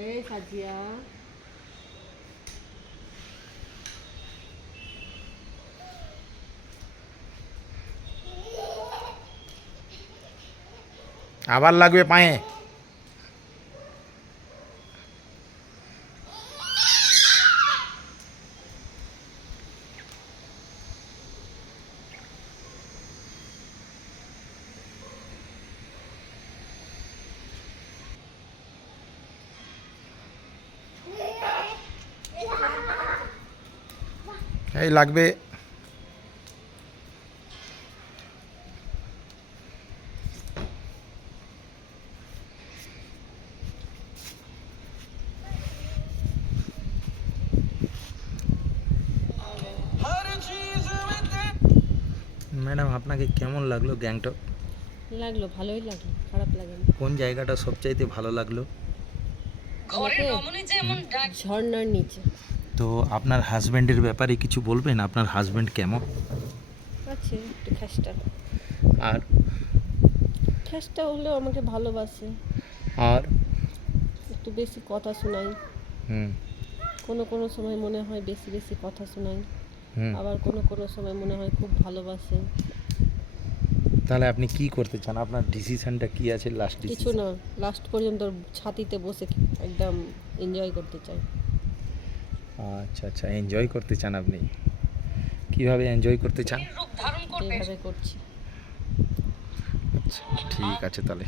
এই সাজিয়া আবার লাগবে পায়ে। এই লাগবে। ম্যাডাম আপনাকে কেমন লাগলো গ্যাংটক? লাগলো, ভালোই লাগলো, খারাপ লাগেনি। কোন জায়গাটা সবচাইতে ভালো লাগলো? ঝর্ণার নিচে। তো আপনার হাজব্যান্ডের ব্যাপারে কিছু বলবেন? আপনার হাজব্যান্ড কেমন আছে একটু খ্যাস্টা, আর খ্যাস্টা হলেও আমাকে ভালোবাসে। আর একটু বেশি কথা শোনাই, হুম কোনো কোনো সময় মনে হয় বেশি বেশি কথা শোনাই, হুম আবার কোনো কোনো সময় মনে হয় খুব ভালোবাসে। তাহলে আপনি কি করতে চান? আপনার ডিসিশনটা কি আছে? লাস্ট কিছু ডিসিশন। না, লাস্ট পর্যন্ত ওর ছাতিতে বসে একদম এনজয় করতে চাই। আচ্ছা আচ্ছা, এনজয় করতে চান আপনি। কিভাবে এনজয় করতে চান? এইভাবে করছি। আচ্ছা ঠিক আছে তাহলে।